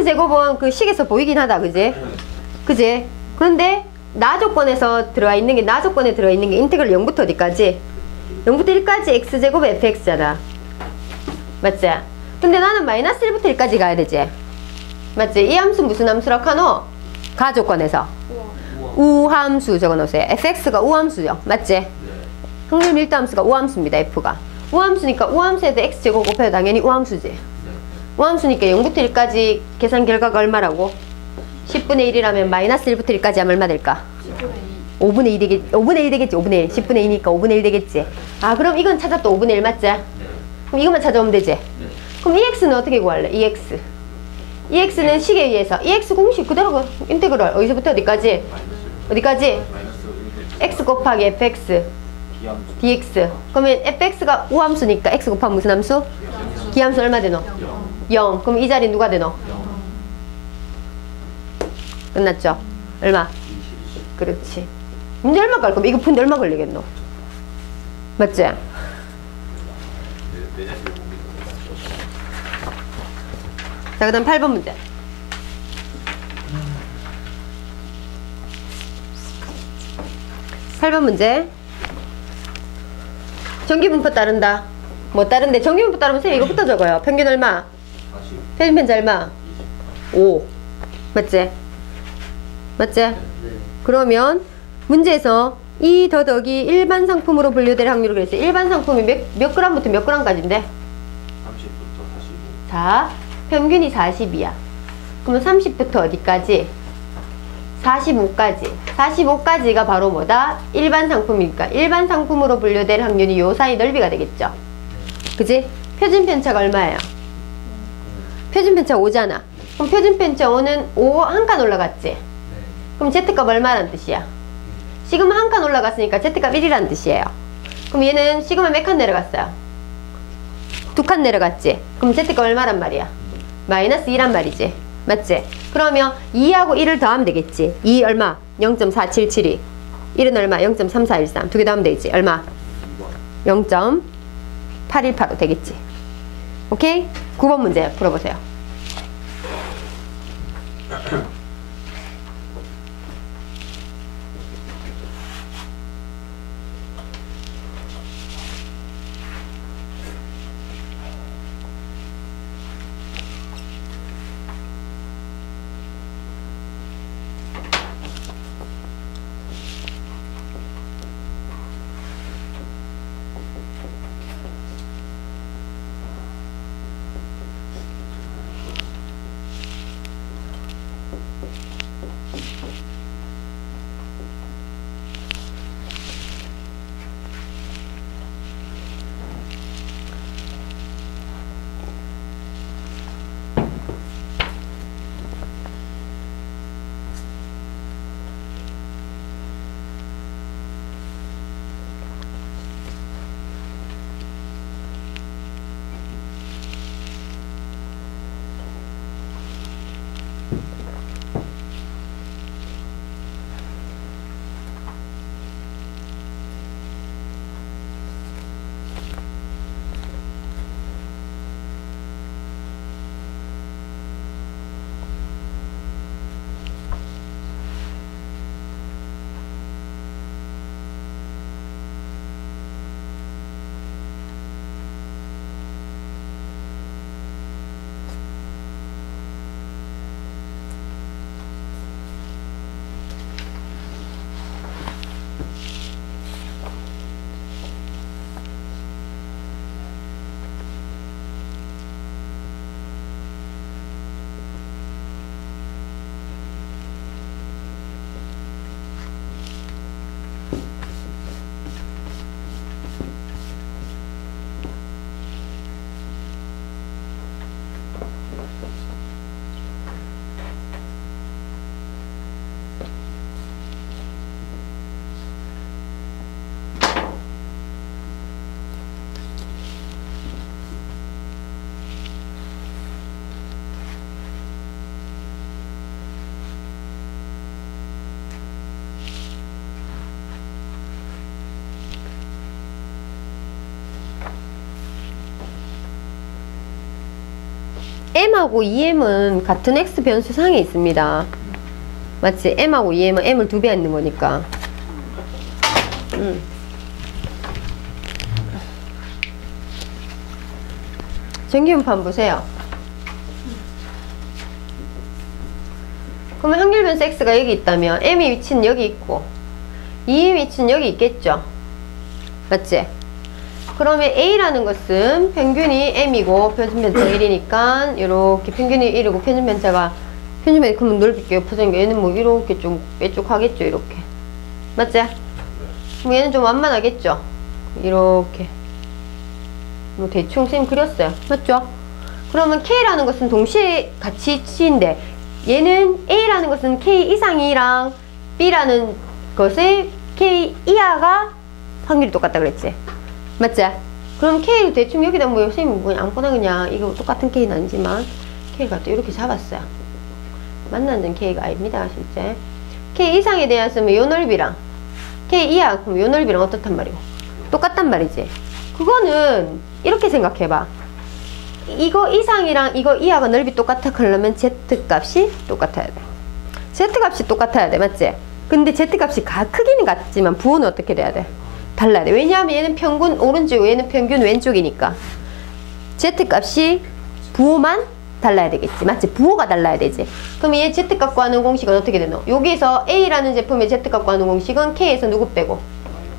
x제곱은 그 식에서 보이긴 하다. 그지? 그지? 그런데 나조건에서 들어와 있는 게, 나조건에 들어와 있는 게 인테그럴 0부터 어디까지? 0부터 1까지 x제곱 fx잖아. 맞지? 근데 나는 마이너스 1부터 1까지 가야 되지. 맞지? 이 함수 무슨 함수라고 하노? 가조건에서 우함수 적어놓으세요. fx가 우함수죠. 맞지? 확률 밀도 함수가 우함수입니다. f가 우함수니까 우함수에다 x제곱 곱해도 당연히 우함수지. 우함수니까 0부터 1까지 계산 결과가 얼마라고? 10분의 1이라면 마이너스 1부터 1까지 하면 얼마 될까? 5분의 2 되겠지. 5분의 1 되겠지. 5분의 1. 10분의 2니까 5분의 1 되겠지. 아, 그럼 이건 찾아 또 5분의 1 맞지? 그럼 이것만 찾아오면 되지. 그럼 EX는 어떻게 구할래? EX. EX는 식에 의해서 EX 공식 그대로 인테그럴 어디서부터 어디까지? 어디까지? X 곱하기 fx dx. 그러면 fx가 우함수니까 x 곱하기 무슨 함수? 기함수 얼마 되노? 0. 그럼 이 자리 누가 되노? 끝났죠? 얼마? 그렇지. 문제 얼마 갈 거면 이거 푼데 얼마 걸리겠노? 맞지? 자, 그 다음 8번 문제. 전기분포 따른다. 뭐 따른데? 전기분포 따르면 선생님 이거부터 적어요. 평균 얼마? 평균 편차 얼마? 5. 맞지? 맞지? 그러면 문제에서 이 더덕이 일반 상품으로 분류될 확률을 그랬어요. 일반 상품이 몇 g부터 몇 g까지인데? 30부터 45. 자, 평균이 40이야. 그러면 30부터 어디까지? 45까지. 45까지가 바로 뭐다? 일반 상품이니까 일반 상품으로 분류될 확률이 요 사이 넓이가 되겠죠. 그지? 표준 편차가 얼마예요? 표준 편차 5잖아. 그럼 표준 편차 5는 5 한 칸 올라갔지? 그럼 Z값 얼마란 뜻이야? 시그마 한 칸 올라갔으니까 Z값 1이란 뜻이에요. 그럼 얘는 시그마 몇 칸 내려갔어요? 2칸 내려갔지? 그럼 Z값 얼마란 말이야? 마이너스 2란 말이지. 맞지? 그러면 2하고 1을 더하면 되겠지. 2 얼마? 0.4772. 1은 얼마? 0.3413. 두 개 더하면 되겠지. 얼마? 0.818로 되겠지. 오케이? 9번 문제 풀어보세요. m하고 2m은 같은 x 변수상에 있습니다. 맞지? m하고 2m은 m을 2배 있는 거니까. 전기분포 한번 보세요. 그러면 확률 변수 x가 여기 있다면 m의 위치는 여기 있고 2m의 위치는 여기 있겠죠. 맞지? 그러면 a라는 것은 평균이 m이고 표준편차 1이니까 이렇게 평균이 1이고 표준편차가 표준편차 그러면 넓게 엎어진 게 얘는 뭐 이렇게 좀 빼쭉하겠죠. 이렇게. 맞지? 그럼 얘는 좀 완만하겠죠. 이렇게. 뭐 대충 쌤 그렸어요. 맞죠? 그러면 K라는 것은 동시에 같이 치인데 얘는 A라는 것은 K 이상이랑 B라는 것의 K 이하가 확률이 똑같다 그랬지? 맞지? 그럼 K를 대충 여기다 뭐 선생님 뭐 아무거나 그냥 이거 똑같은 K는 아니지만 K를 갖다 이렇게 잡았어요. 만나는 K가 아닙니다. 실제 K 이상에 대해서는 요 넓이랑 K 이하 그럼 요 넓이랑 어떻단 말이고 똑같단 말이지. 그거는 이렇게 생각해봐. 이거 이상이랑 이거 이하가 넓이 똑같아 그러면 Z값이 똑같아야 돼. Z값이 똑같아야 돼. 맞지? 근데 Z값이 크기는 같지만 부호는 어떻게 돼야 돼? 달라야 돼. 왜냐하면 얘는 평균 오른쪽 얘는 평균 왼쪽이니까 Z값이 부호만 달라야 되겠지. 맞지? 부호가 달라야 되지. 그럼 얘 Z값 구하는 공식은 어떻게 되노? 여기서 A라는 제품의 Z값 구하는 공식은 K에서 누구 빼고?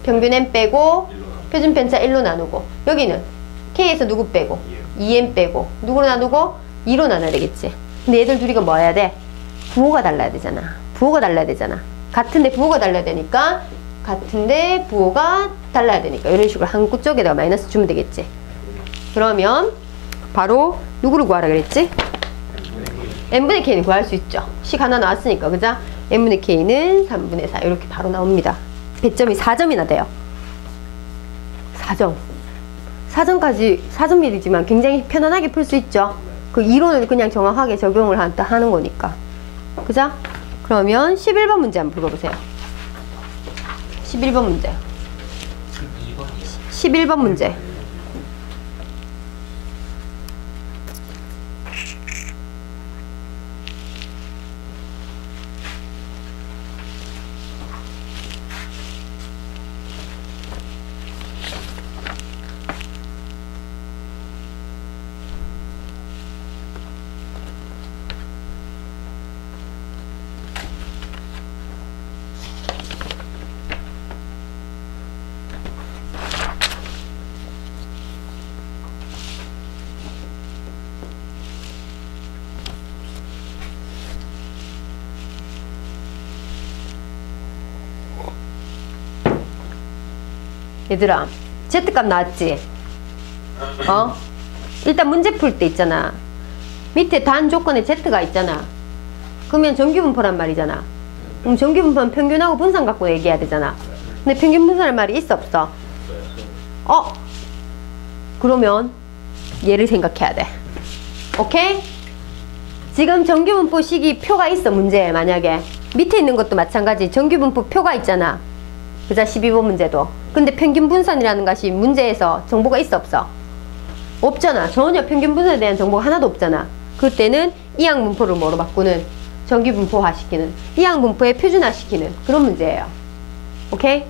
평균 M 빼고 표준편차 1로 나누고 여기는 K에서 누구 빼고? 2M 빼고 누구로 나누고? 2로 나눠야 되겠지. 근데 얘들 둘이가 뭐 해야 돼? 부호가 달라야 되잖아. 부호가 달라야 되잖아. 같은데 부호가 달라야 되니까 같은데 부호가 달라야 되니까 이런 식으로 한 쪽에다가 마이너스 주면 되겠지. 그러면 바로 누구를 구하라 그랬지? n분의 k는 구할 수 있죠. 식 하나 나왔으니까 그죠? n분의 k는 3분의 4 이렇게 바로 나옵니다. 배점이 4점이나 돼요. 4점. 4점이지만 굉장히 편안하게 풀 수 있죠. 그 이론을 그냥 정확하게 적용을 하는 거니까. 그죠? 그러면 11번 문제 한번 풀어보세요. 11번 문제. 11번 문제. 얘들아, Z값 나왔지? 일단 문제 풀 때 있잖아. 밑에 단 조건에 Z가 있잖아. 그러면 정규분포란 말이잖아. 그럼 정규분포는 평균하고 분산 갖고 얘기해야 되잖아. 근데 평균 분산할 말이 있어 없어? 그러면 얘를 생각해야 돼. 오케이? 지금 정규분포 식이 표가 있어. 문제에 만약에 밑에 있는 것도 마찬가지. 정규분포 표가 있잖아. 그자 12번 문제도. 근데 평균 분산이라는 것이 문제에서 정보가 있어 없어? 없잖아. 전혀 평균 분산에 대한 정보가 하나도 없잖아. 그때는 이항분포를 뭐로 바꾸는? 정규분포화시키는, 이항분포에 표준화시키는 그런 문제예요. 오케이?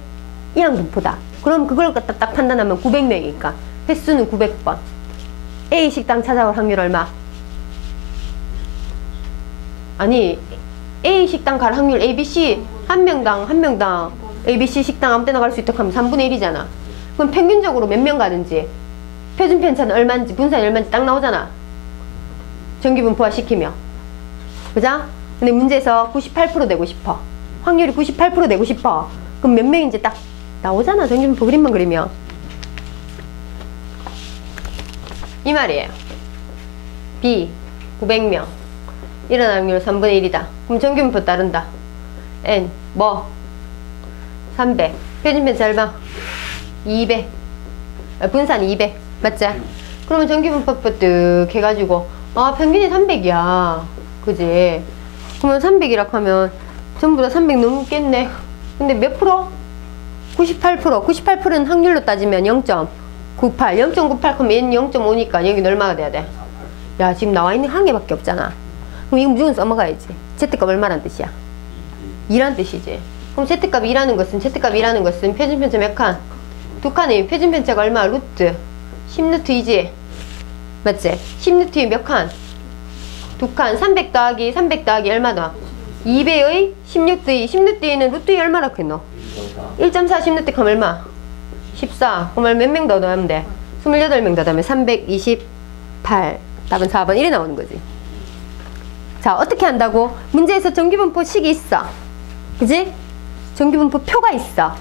이항분포다. 그럼 그걸 갖다 딱 판단하면 900명이니까 횟수는 900번. A 식당 찾아올 확률 얼마? 아니 A 식당 갈 확률 ABC 한 명당 ABC 식당 아무 때나 갈 수 있다고 하면 3분의 1이잖아. 그럼 평균적으로 몇 명 가는지 표준 편차는 얼마인지 분산이 얼마인지 딱 나오잖아. 정규분포화 시키면. 그죠? 근데 문제에서 98% 내고 싶어. 확률이 98% 내고 싶어. 그럼 몇 명인지 딱 나오잖아. 정규분포 그림만 그리면. 이 말이에요. B 900명 일어날 확률 3분의 1이다. 그럼 정규분포 따른다. N 뭐? 300 표준편차 얼마? 200 분산 200 맞지? 그러면 정규분포 뜩 해가지고 평균이 300이야 그지? 그러면 300이라고 하면 전부 다 300 넘겠네. 근데 몇 프로? 98% 98%는 확률로 따지면 0.98 0.98 그러면 얘는 0.5니까 여기는 얼마가 돼야 돼? 야, 지금 나와 있는 한 개밖에 없잖아. 그럼 이거 무조건 써먹어야지. Z값 얼마란 뜻이야? 2란 뜻이지. 그럼 Z값 2라는 것은 표준편차 몇 칸? 2칸이 표준편차가 얼마? 루트 10루트이지. 맞지? 10루트이 몇 칸? 2칸. 300 더하기 얼마 더? 2배의 16루트 10루트는 루트 2 얼마라고 했노? 1.4 10루트 하면 얼마? 14. 그러면 몇 명 더 넣으면 돼? 28명 더 넣으면 328. 답은 4번. 이래 나오는 거지. 자, 어떻게 한다고? 문제에서 정규분포식이 있어. 그지? 정규분포 표가 있어.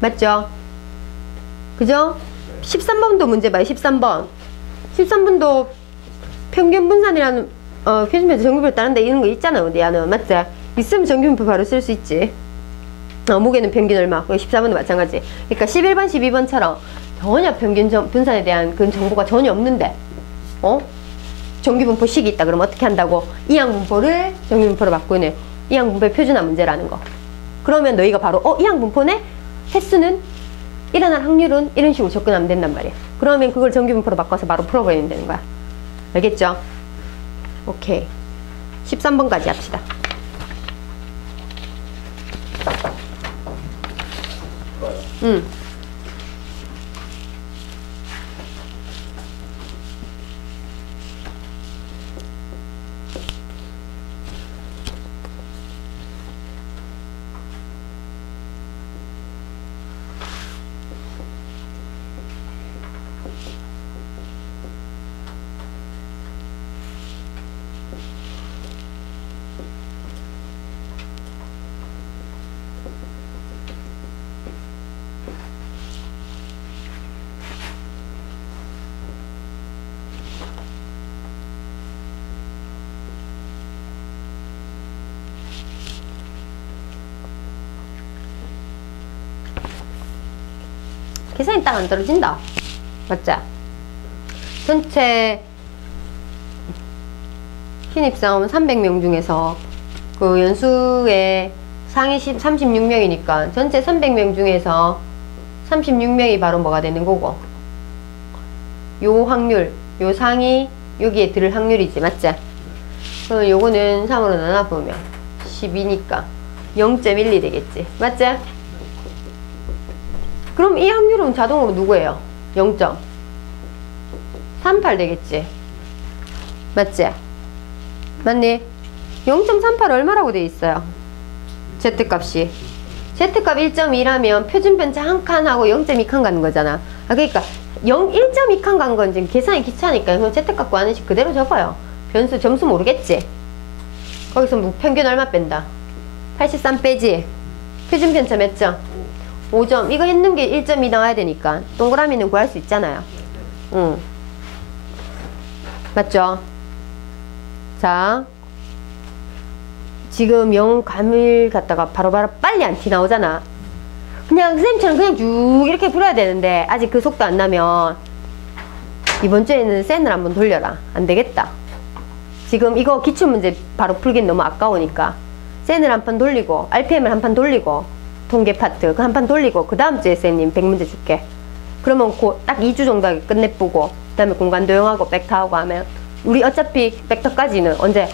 맞죠? 그죠? 13번도 문제 봐요. 13번. 13번도 평균 분산이라는 표준편차 정규분포 따른다 이런 거 있잖아. 어디야는. 맞지? 있으면 정규분포 바로 쓸 수 있지. 무게는 평균 얼마? 14번도 마찬가지. 그러니까 11번, 12번처럼 전혀 평균 분산에 대한 그런 정보가 전혀 없는데 정규분포식이 있다. 그럼 어떻게 한다고? 이항분포를 정규분포로 바꾸는 이항분포의 표준화 문제라는 거. 그러면 너희가 바로 이항분포네? 횟수는 일어날 확률은 이런 식으로 접근하면 된단 말이야. 그러면 그걸 정규분포로 바꿔서 바로 풀어버리면 되는 거야. 알겠죠? 오케이. 13번까지 합시다. 계산이 딱 안 떨어진다. 맞지? 전체 신입사원 300명 중에서 그 연수에 상위 36명이니까 전체 300명 중에서 36명이 바로 뭐가 되는 거고, 요 확률, 요 상위 여기에 들 확률이지. 맞지? 그럼 요거는 3으로 나눠보면 12니까 0.12 되겠지. 맞지? 그럼 이 확률은 자동으로 누구예요? 0.38 되겠지. 맞지? 맞니? 0.38 얼마라고 돼 있어요? Z값이. Z값 1.2라면 표준편차 한 칸하고 0.2칸 가는 거잖아. 그러니까 1.2칸 간 건 지금 계산이 귀찮으니까 그럼 Z값 구하는 식 그대로 적어요. 변수 점수 모르겠지? 거기서 뭐 평균 얼마 뺀다? 83 빼지? 표준편차 몇 점? 5점. 이거 했는 게 1.2 나와야 되니까 동그라미는 구할 수 있잖아요. 응. 맞죠? 자, 지금 영어 감을 갖다가 바로바로 빨리 안 티 나오잖아. 그냥 선생님처럼 그냥 쭉 이렇게 풀어야 되는데 아직 그 속도 안 나면 이번 주에는 센을 한번 돌려라. 안 되겠다. 지금 이거 기출문제 바로 풀긴 너무 아까우니까 센을 한 판 돌리고 RPM을 한 판 돌리고 통계 파트 그 한 판 돌리고 그 다음 주에 쌤님 100문제 줄게. 그러면 딱 2주 정도 하게 끝내보고 그 다음에 공간 도형하고 벡터하고 하면 우리 어차피 벡터까지는 언제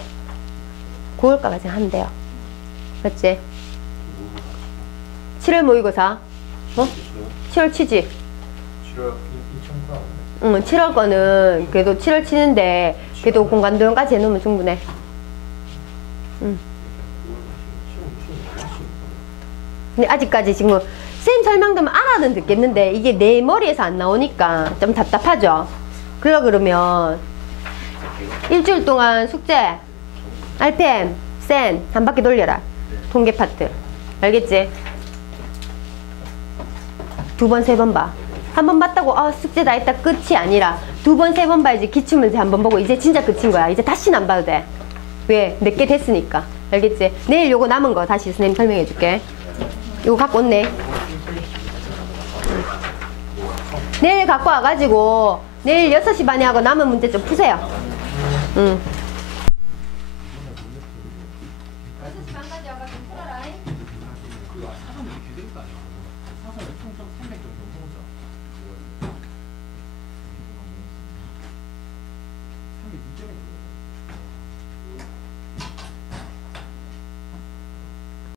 9월까지 한대요. 맞지? 7월 모의고사 7월 치지? 7월 2,000과 응, 7월 거는 그래도 7월 치는데 그래도 공간 도형까지 해놓으면 충분해. 응. 근데 아직까지 지금 쌤 설명되면 알아는 듣겠는데 이게 내 머리에서 안 나오니까 좀 답답하죠. 그러면 일주일 동안 숙제 RPM 쌤 한 바퀴 돌려라. 통계 파트 알겠지? 2번 3번 봐. 한 번 봤다고 숙제 다 했다 끝이 아니라 2번 3번 봐야지. 기출문제 한 번 보고 이제 진짜 끝인 거야. 이제 다시는 안 봐도 돼. 왜? 늦게 됐으니까. 알겠지? 내일 요거 남은 거 다시 선생님 설명해 줄게. 이거 갖고 온네. 내일 갖고 와가지고 내일 6시 반에 하고 남은 문제 좀 푸세요. 6시 반까지 와가지고 풀어라.